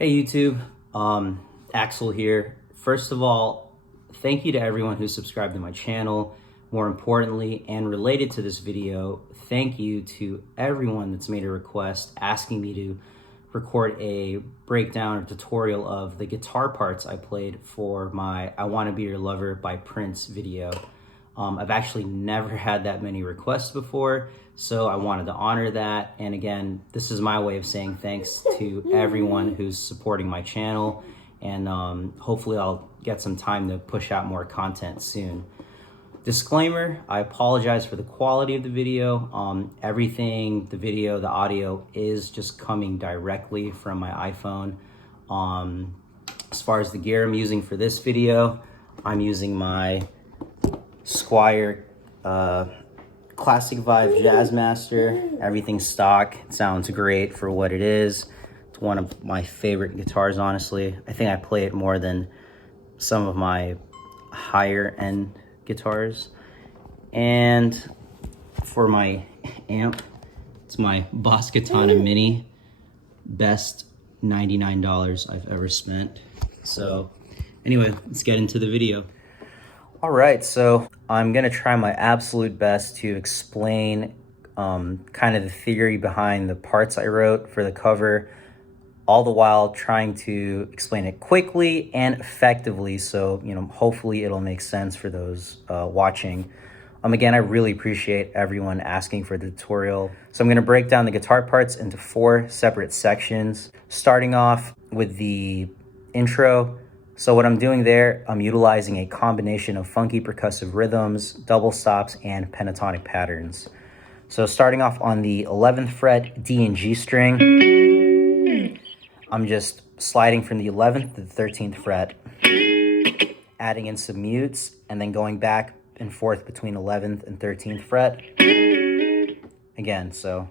Hey YouTube, Axel here. First of all, thank you to everyone who subscribed to my channel. More importantly, and related to this video, thank you to everyone that's made a request asking me to record a breakdown or tutorial of the guitar parts I played for my I Wanna Be Your Lover by Prince video. I've actually never had that many requests before, so I wanted to honor that. And again, this is my way of saying thanks to everyone who's supporting my channel. And hopefully I'll get some time to push out more content soon. Disclaimer, I apologize for the quality of the video. Everything, the video, the audio is just coming directly from my iPhone. As far as the gear I'm using for this video, I'm using my Squier Classic Vibe Jazzmaster. Everything's stock. It sounds great for what it is. It's one of my favorite guitars, honestly. I think I play it more than some of my higher end guitars. And for my amp, it's my Boss Katana Mini. Best $99 I've ever spent. So anyway, let's get into the video. All right, so I'm gonna try my absolute best to explain kind of the theory behind the parts I wrote for the cover, all the while trying to explain it quickly and effectively, so hopefully it'll make sense for those watching. Again, I really appreciate everyone asking for the tutorial. So I'm gonna break down the guitar parts into 4 separate sections, starting off with the intro. So what I'm doing there, I'm utilizing a combination of funky percussive rhythms, double stops, and pentatonic patterns. So starting off on the 11th fret D and G string, I'm just sliding from the 11th to the 13th fret, adding in some mutes, and then going back and forth between 11th and 13th fret. Again, so.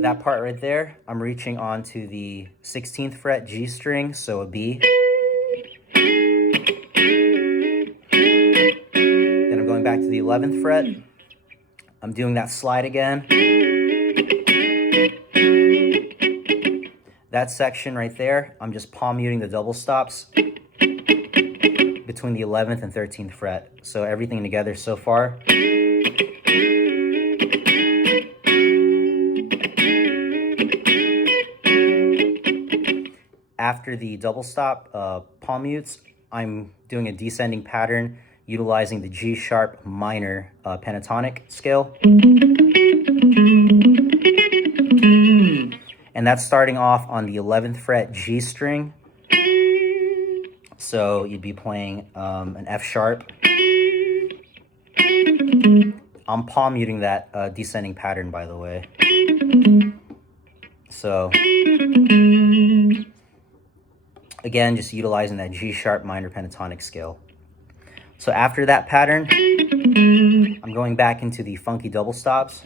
That part right there, I'm reaching on to the 16th fret G string, so a B. Then I'm going back to the 11th fret. I'm doing that slide again. That section right there, I'm just palm muting the double stops between the 11th and 13th fret. So everything together so far. After the double stop palm mutes, I'm doing a descending pattern utilizing the G sharp minor pentatonic scale. And that's starting off on the 11th fret G string. So you'd be playing an F sharp. I'm palm muting that descending pattern, by the way. So again, just utilizing that G sharp minor pentatonic scale. So after that pattern, I'm going back into the funky double stops.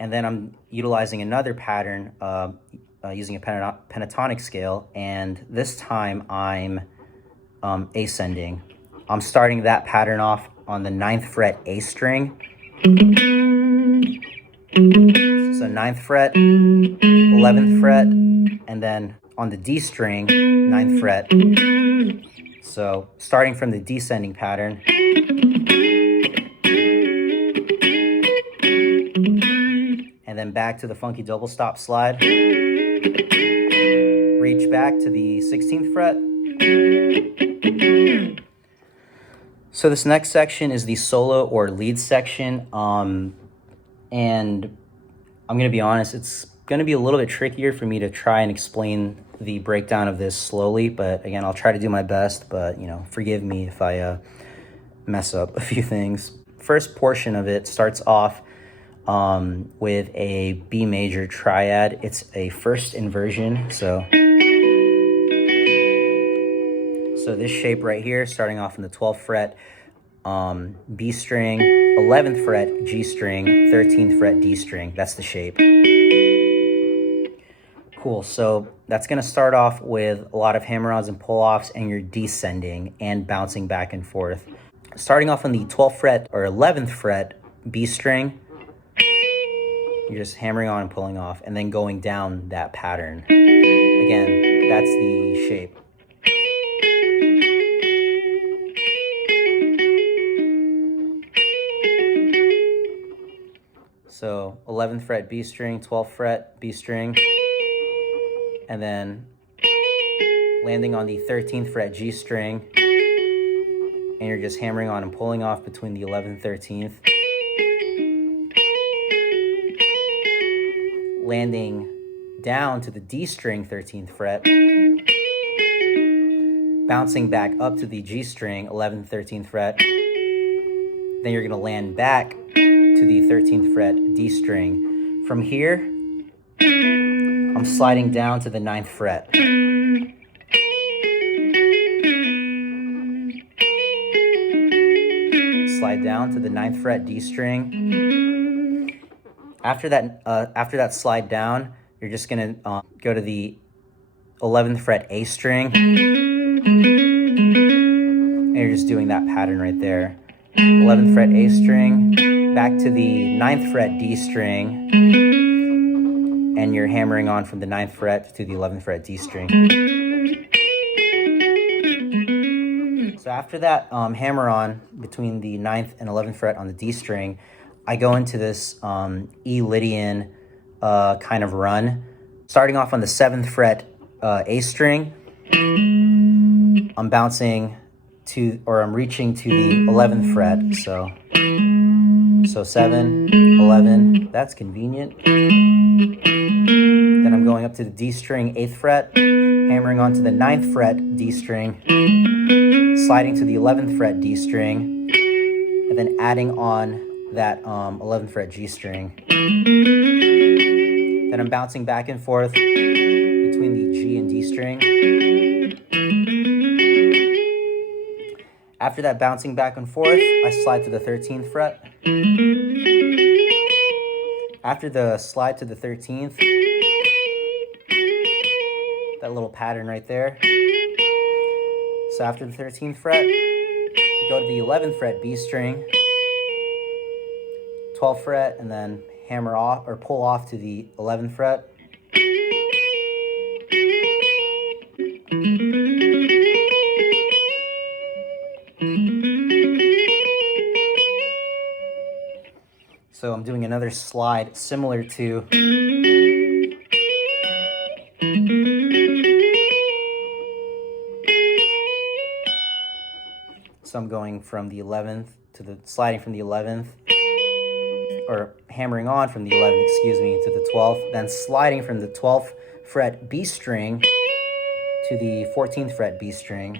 And then I'm utilizing another pattern using a pentatonic scale. And this time I'm ascending. I'm starting that pattern off on the 9th fret A string. So 9th fret, 11th fret, and then on the D string, 9th fret. So starting from the descending pattern. And then back to the funky double stop slide. Reach back to the 16th fret. So this next section is the solo or lead section. And I'm going to be honest, it's going to be a little bit trickier for me to try and explain the breakdown of this slowly. But again, I'll try to do my best. But, forgive me if I mess up a few things. First portion of it starts off with a B major triad. It's a first inversion. So this shape right here, starting off in the 12th fret, B string, 11th fret, G string, 13th fret, D string. That's the shape. Cool. So that's going to start off with a lot of hammer-ons and pull-offs, and you're descending and bouncing back and forth. Starting off on the 12th fret or 11th fret B string, you're just hammering on and pulling off, and then going down that pattern. Again, that's the shape. So 11th fret B string, 12th fret B string, and then landing on the 13th fret G string, and you're just hammering on and pulling off between the 11th and 13th. Landing down to the D string, 13th fret, bouncing back up to the G string, 11th, 13th fret. Then you're gonna land back to the 13th fret D string. From here, I'm sliding down to the 9th fret. Slide down to the 9th fret D string. After that slide down, you're just gonna go to the 11th fret A string, and you're just doing that pattern right there. 11th fret A string, back to the 9th fret D string, and you're hammering on from the 9th fret to the 11th fret D string. So after that hammer on between the 9th and 11th fret on the D string, I go into this E Lydian kind of run. Starting off on the 7th fret A string, I'm bouncing to, or I'm reaching to the 11th fret. So 7, 11, that's convenient. Then I'm going up to the D string, 8th fret, hammering onto the 9th fret D string, sliding to the 11th fret D string, and then adding on that 11th fret G string. Then I'm bouncing back and forth between the G and D string. After that bouncing back and forth, I slide to the 13th fret. After the slide to the 13th, that little pattern right there. So after the 13th fret, go to the 11th fret B string, 12th fret, and then hammer off or pull off to the 11th fret. So I'm doing another slide similar to so I'm going from the 11th to the sliding from the 11th, or hammering on from the 11th, excuse me, to the 12th, then sliding from the 12th fret B string to the 14th fret B string.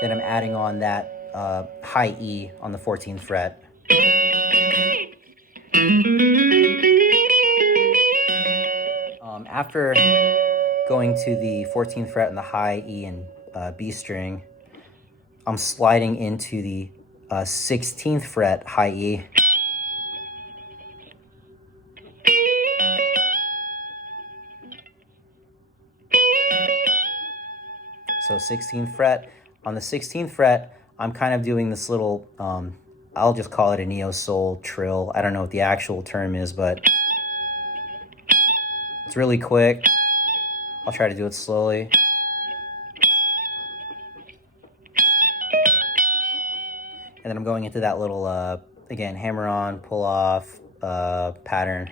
Then I'm adding on that high E on the 14th fret. After going to the 14th fret and the high E and B string, I'm sliding into the 16th fret high E. So 16th fret. On the 16th fret, I'm kind of doing this little, I'll just call it a neo-soul trill. I don't know what the actual term is, but it's really quick. I'll try to do it slowly. And then I'm going into that little, again, hammer on, pull off pattern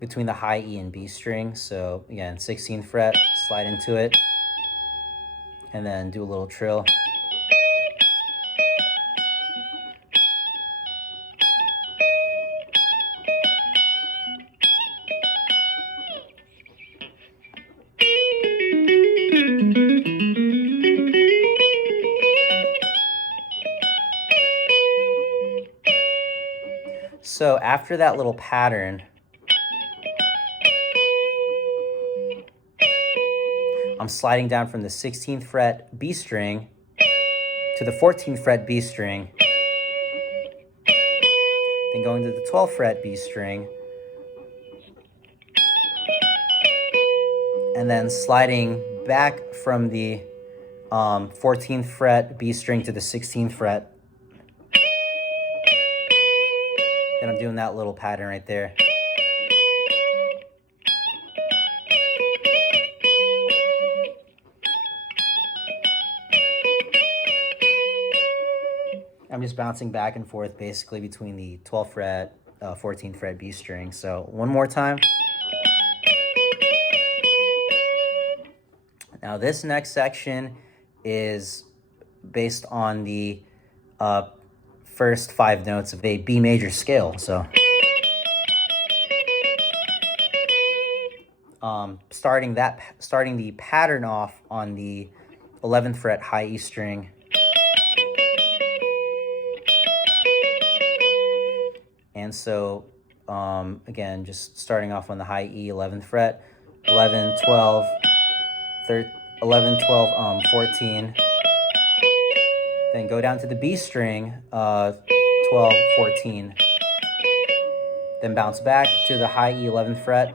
between the high E and B string. So again, 16th fret, slide into it, and then do a little trill. So after that little pattern, I'm sliding down from the 16th fret B string to the 14th fret B string, then going to the 12th fret B string, and then sliding back from the 14th fret B string to the 16th fret. Then I'm doing that little pattern right there. I'm just bouncing back and forth basically between the 12th fret, 14th fret B string. So one more time. Now this next section is based on the first 5 notes of a B major scale. So starting the pattern off on the 11th fret high E string, and so again, just starting off on the high E 11th fret, 11, 12, 11, 12, 14, then go down to the B string, 12, 14, then bounce back to the high E 11th fret,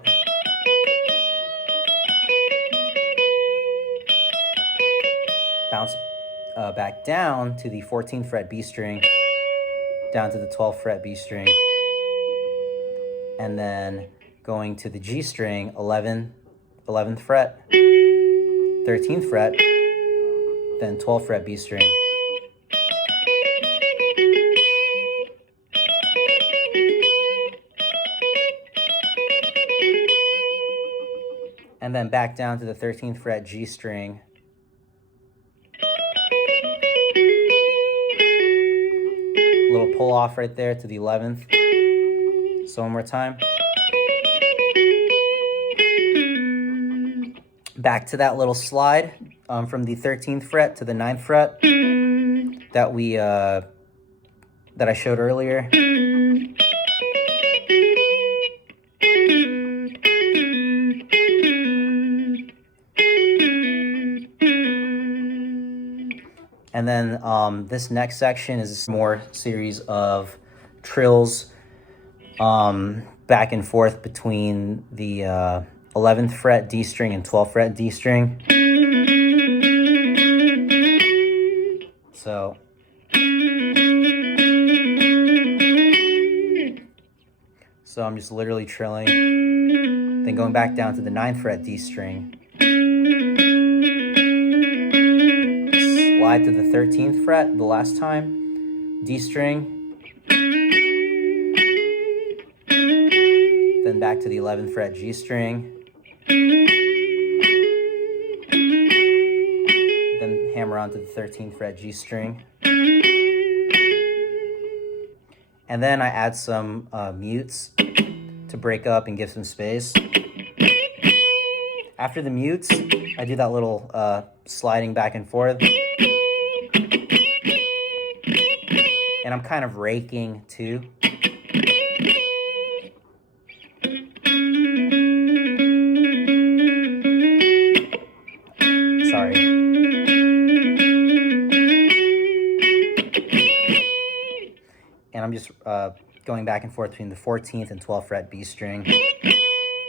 bounce back down to the 14th fret B string, down to the 12th fret B string, and then going to the G string, 11th fret, 13th fret, then 12th fret B string. And then back down to the 13th fret G string. Little pull off right there to the 11th. So one more time. Back to that little slide from the 13th fret to the 9th fret that I showed earlier. And then this next section is more series of trills back and forth between the 11th fret D string and 12th fret D string. So I'm just literally trilling, then going back down to the 9th fret D string, slide to the 13th fret the last time, D string, then back to the 11th fret G string, then hammer onto the 13th fret G string. And then I add some mutes to break up and give some space. After the mutes, I do that little sliding back and forth. And I'm kind of raking too. Sorry. And I'm just going back and forth between the 14th and 12th fret B string.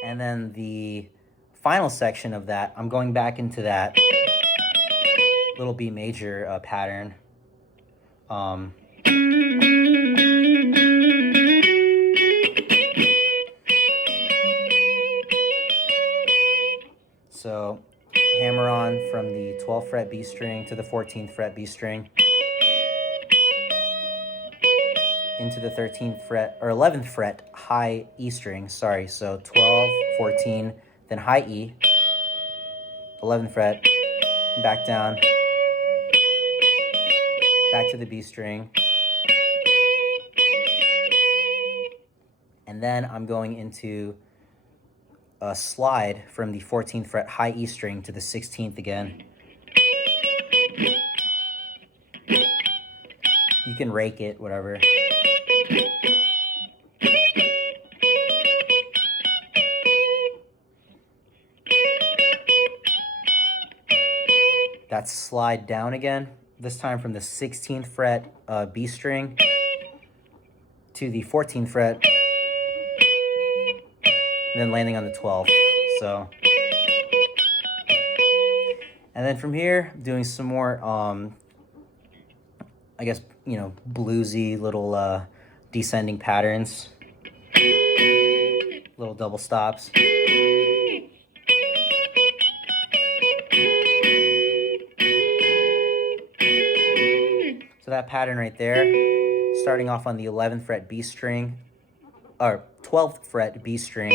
And then the final section of that, I'm going back into that little B major pattern. So hammer on from the 12th fret B string to the 14th fret B string, into the 13th fret, or 11th fret high E string, sorry, so 12, 14, then high E, 11th fret, back down, back to the B string, and then I'm going into a slide from the 14th fret high E string to the 16th again. You can rake it, whatever. That's slide down again, this time from the 16th fret B string to the 14th fret, and then landing on the 12th. So And then from here, doing some more, I guess, you know, bluesy little descending patterns, little double stops. So that pattern right there, starting off on the 11th fret B string, or 12th fret B string,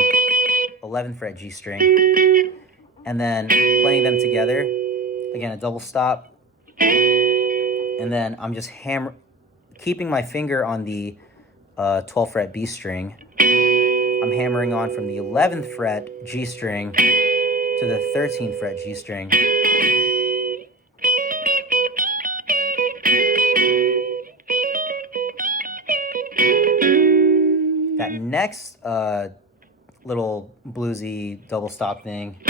11th fret G string, and then playing them together, again, a double stop, and then I'm just keeping my finger on the 12th fret B string. I'm hammering on from the 11th fret G string to the 13th fret G string. That next little bluesy double stop thing,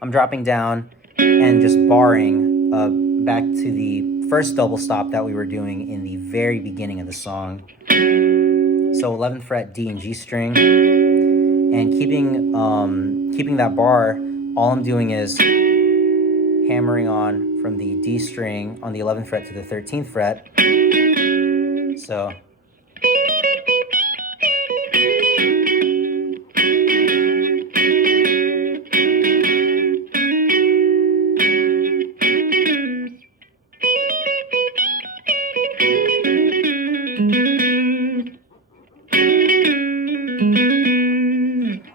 I'm dropping down and just barring back to the first double stop that we were doing in the very beginning of the song. So 11th fret D and G string, and keeping that bar, all I'm doing is hammering on from the D string on the 11th fret to the 13th fret. So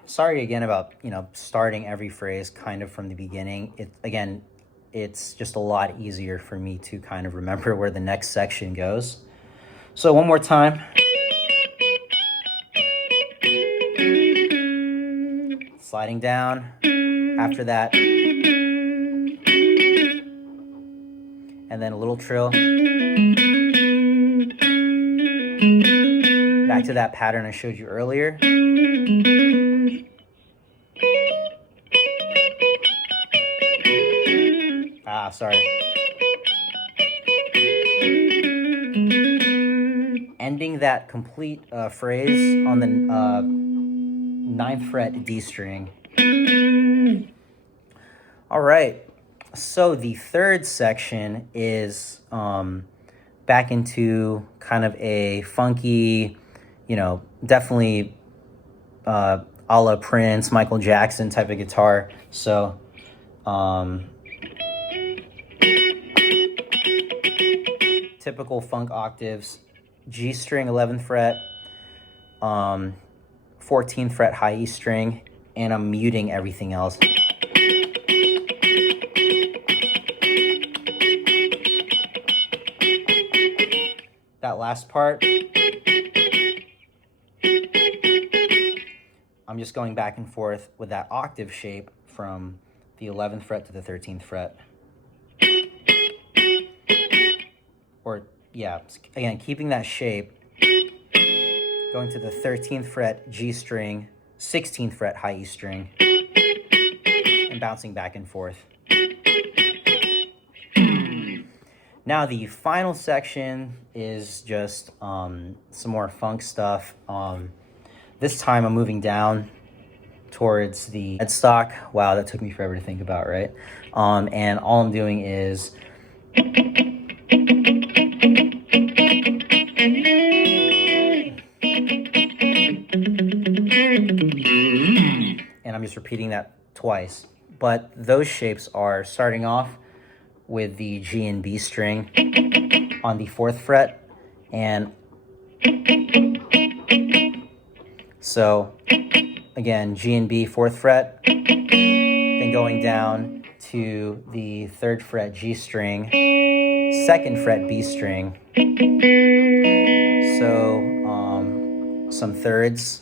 sorry again about, you know, starting every phrase kind of from the beginning. It's just a lot easier for me to kind of remember where the next section goes. So one more time. Sliding down. After that. And then a little trill. Back to that pattern I showed you earlier. Sorry. Ending that complete phrase on the 9th fret D string. All right. So the third section is back into kind of a funky, you know, definitely a la Prince, Michael Jackson type of guitar. So typical funk octaves, G string 11th fret, 14th fret high E string, and I'm muting everything else. That last part, I'm just going back and forth with that octave shape from the 11th fret to the 13th fret. Or, yeah, again, keeping that shape, going to the 13th fret G string, 16th fret high E string, and bouncing back and forth. Now the final section is just some more funk stuff. This time I'm moving down towards the headstock. Wow, that took me forever to think about, right? And all I'm doing is and I'm just repeating that twice. But those shapes are starting off with the G and B string on the 4th fret, and so again, G and B 4th fret, then going down to the 3rd fret G string, 2nd fret B string, so some thirds,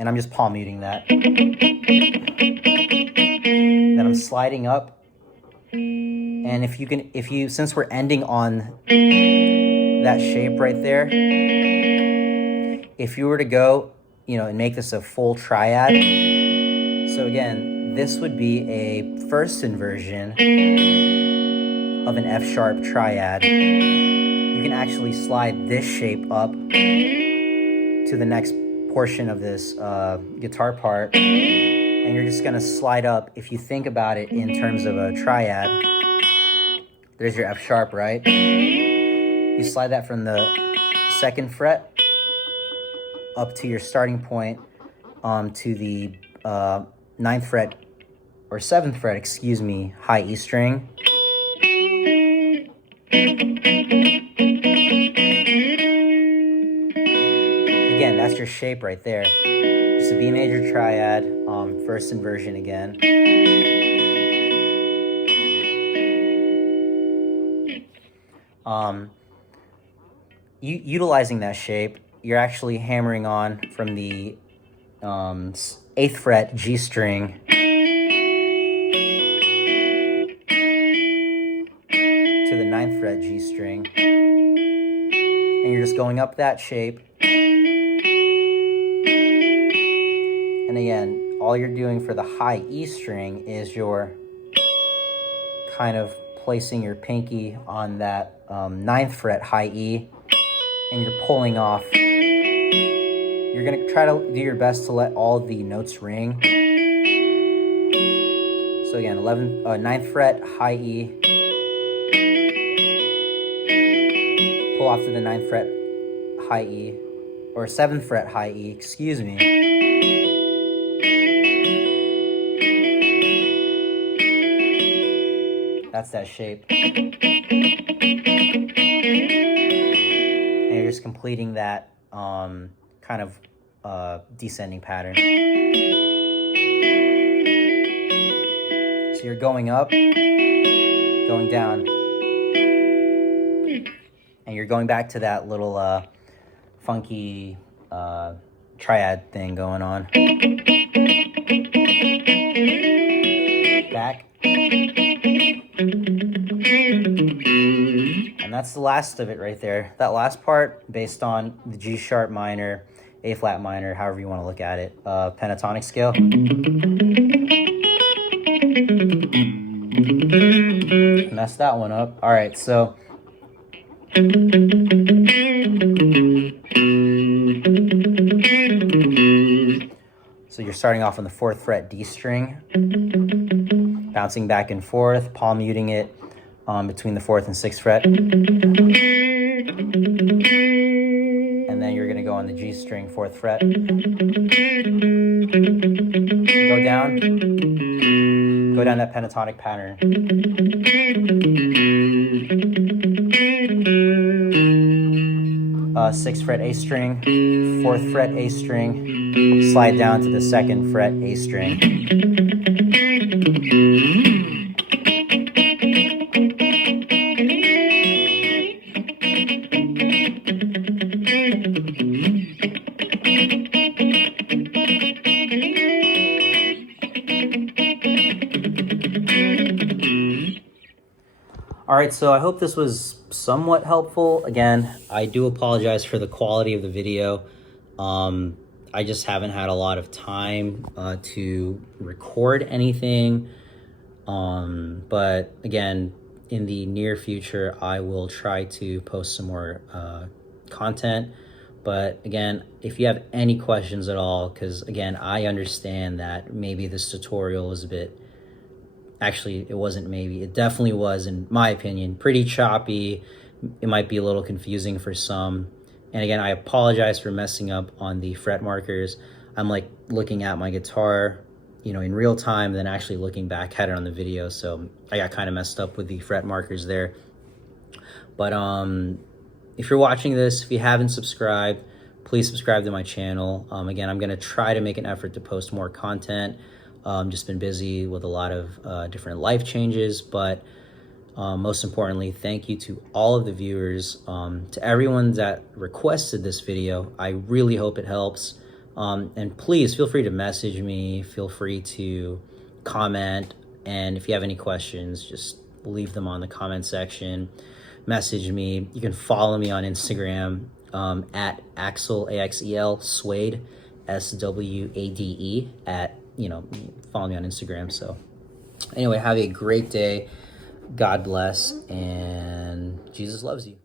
and I'm just palm muting that. Then I'm sliding up, and since we're ending on that shape right there, if you were to go, and make this a full triad, so again, this would be a first inversion of an F sharp triad. You can actually slide this shape up to the next portion of this guitar part, and you're just gonna slide up. If you think about it in terms of a triad, there's your F sharp, right? You slide that from the 2nd fret up to your starting point, to the 9th fret, or 7th fret, excuse me, high E string. Again, that's your shape right there. It's a B major triad, 1st inversion again. Utilizing that shape, you're actually hammering on from the 8th fret G string to the 9th fret G string, and you're just going up that shape. And again, all you're doing for the high E string is you're kind of placing your pinky on that 9th fret high E, and you're pulling off. You're gonna try to do your best to let all the notes ring. So again, 9th fret high E, pull off to the 9th fret high E, or 7th fret high E, excuse me. That's that shape. And you're just completing that kind of descending pattern. So you're going up, going down, and you're going back to that little funky triad thing going on. Back. And that's the last of it right there. That last part, based on the G sharp minor, A flat minor, however you want to look at it, pentatonic scale. Messed that one up. All right, so you're starting off on the 4th fret D string, bouncing back and forth, palm muting it between the 4th and 6th fret. And then you're going to go on the G string, 4th fret. Go down that pentatonic pattern. 6th fret A string, 4th fret A string, slide down to the 2nd fret A string. All right, so I hope this was somewhat helpful. Again, I do apologize for the quality of the video. I just haven't had a lot of time to record anything. But again, in the near future, I will try to post some more content. But again, if you have any questions at all, because again, I understand that maybe this tutorial was a bit, actually, it wasn't maybe, it definitely was, in my opinion, pretty choppy. It might be a little confusing for some. And again, I apologize for messing up on the fret markers. I'm like looking at my guitar, you know, in real time, then actually looking back at it on the video. So I got kind of messed up with the fret markers there. But if you're watching this, if you haven't subscribed, please subscribe to my channel. Again, I'm gonna try to make an effort to post more content. Just been busy with a lot of different life changes, but most importantly, thank you to all of the viewers, to everyone that requested this video. I really hope it helps. And please feel free to message me, feel free to comment, and if you have any questions, just leave them on the comment section, message me. You can follow me on Instagram at Axel, A-X-E-L, Swade, S-W-A-D-E, at, you know, follow me on Instagram. So anyway, have a great day. God bless, and Jesus loves you.